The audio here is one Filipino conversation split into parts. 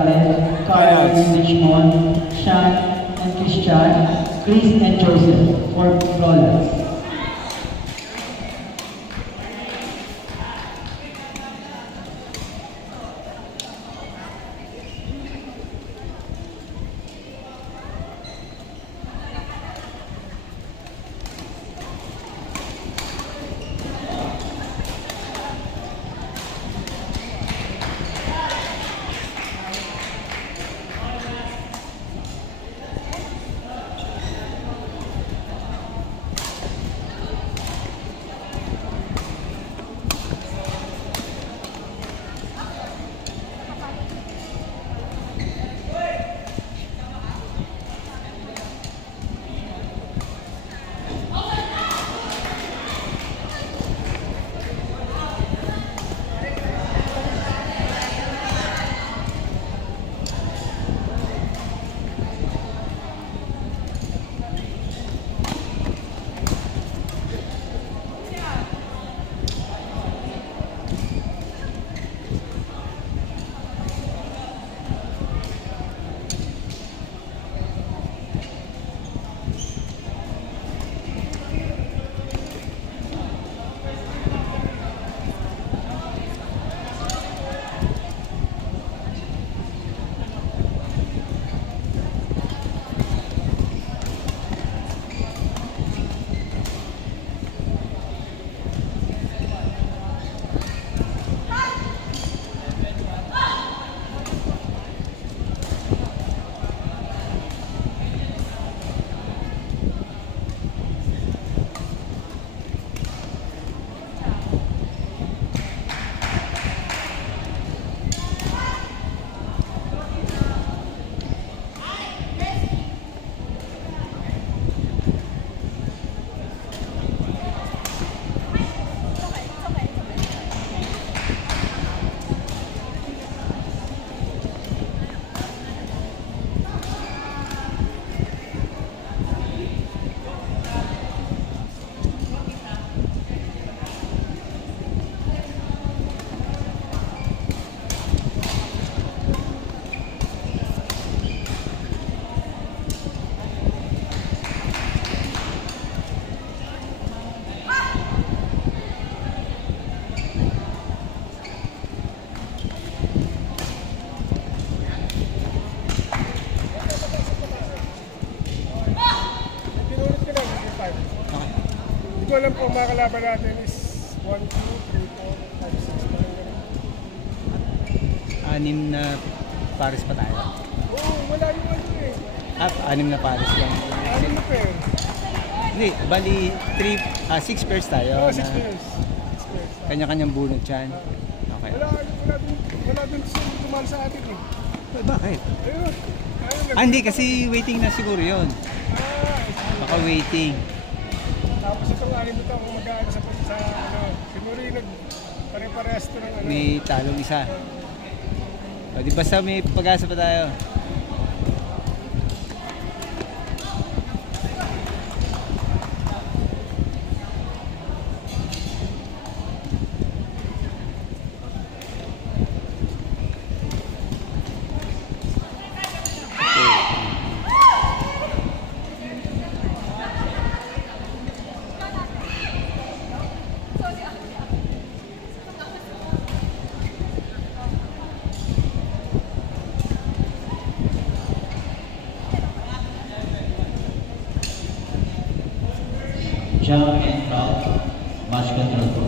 Gonzalez, Carl and Richmond, Sean and Christian, Chris and Joseph for flawless. Hindi ko alam kung makakalaban natin is 1, 2, 3, 4, 5, 6, parang ganun. 6 na pares pa tayo. Oo, wala yung ano eh. At 6 na pares lang. Ano na pair? Hindi, bali 6 pairs tayo. Oo, 6 na pairs. Kanya-kanyang bunot yan. Okay. Wala dun tumal sa atin eh. Bakit? Ayun. Hindi, kasi waiting na siguro yun. Baka waiting. Tapos itong anim ito kung mag-aano sa ano, siguro yung pare-parehas ito ng ano. May talong isa. O, di basta may pag-asa pa tayo. Jump and crouch, match control po.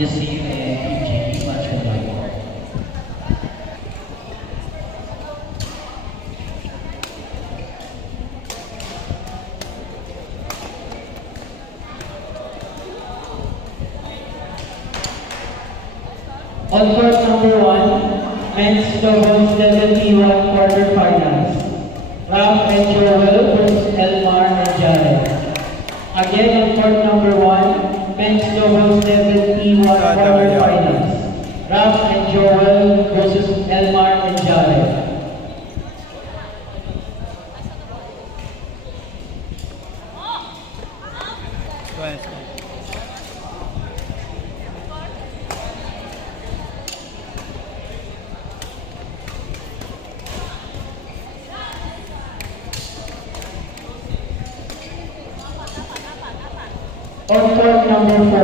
Yasir and Eugene. Much better. On court number 1, men's doubles level T1 quarterfinals. Ralph and Joel versus Elmar and Jared. Again on court number 1, men's doubles level T1 quarterfinals. Ralph and Joel versus Elmar and Jared. On court number 4,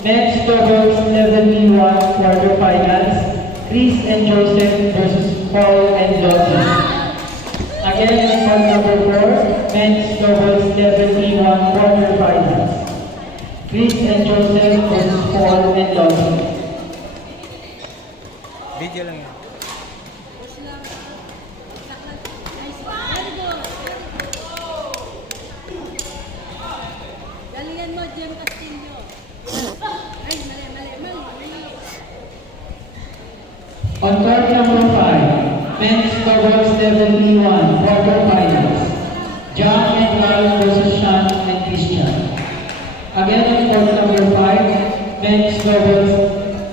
men's doubles level T1 quarterfinals, Chris and Joseph versus Paul and Lottie. Again, on court number 4, men's doubles level T1 quarterfinals, Chris and Joseph versus Paul and Lottie. Video lang yan. Galingan mo, Jem Castillo. Ay, mali. On court number 5, men's doubles level T1 quarterfinals, John and Ralph versus Sean and Christian. Again on court number 5, men's doubles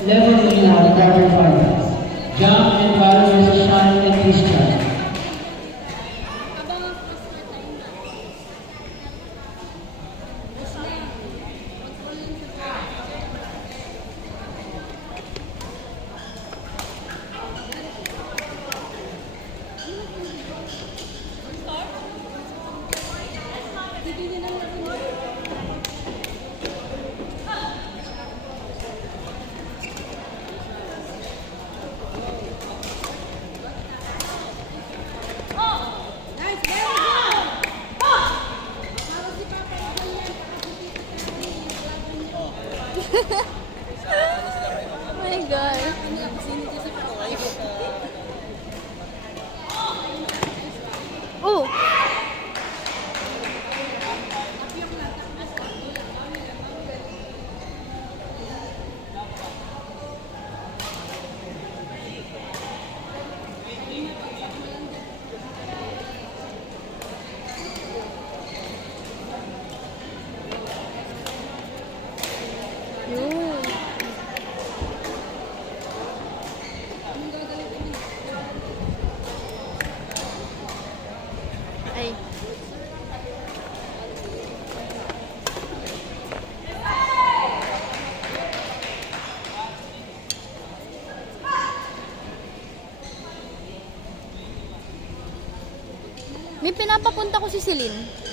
level T1 quarterfinals, John and Ralph versus Sean and Christian. Abangan ko sa time na. Basta lang. Control lang sa Bibigyan ng laro. Nice, very good! Para si Papa Idol yan, Oh my God. Oh! Yun. Ay. May pinapapunta ko si Celine.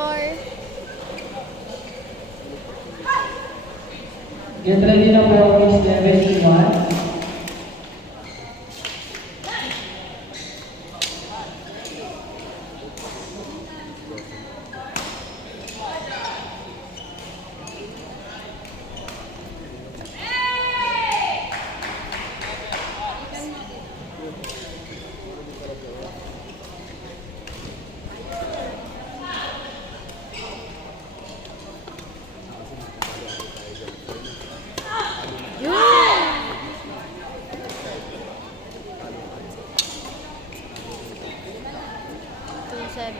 score? Get ready na po, Miss 71. Yun! 2-7.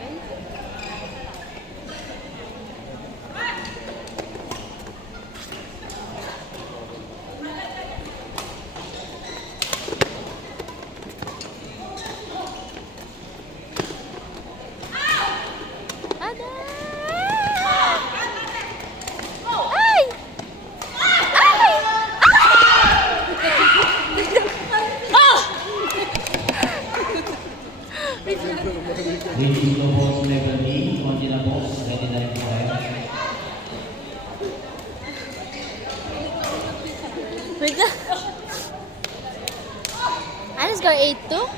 Ada! Ay! Ay! Ah! Ladies to boss level D, konti na boss, ready na rin po tayo. Wait lang. Ano score? 8-2?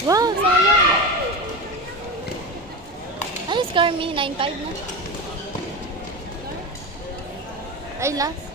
Wow, sayang. Ano score me? 9-5 na? Ay, last.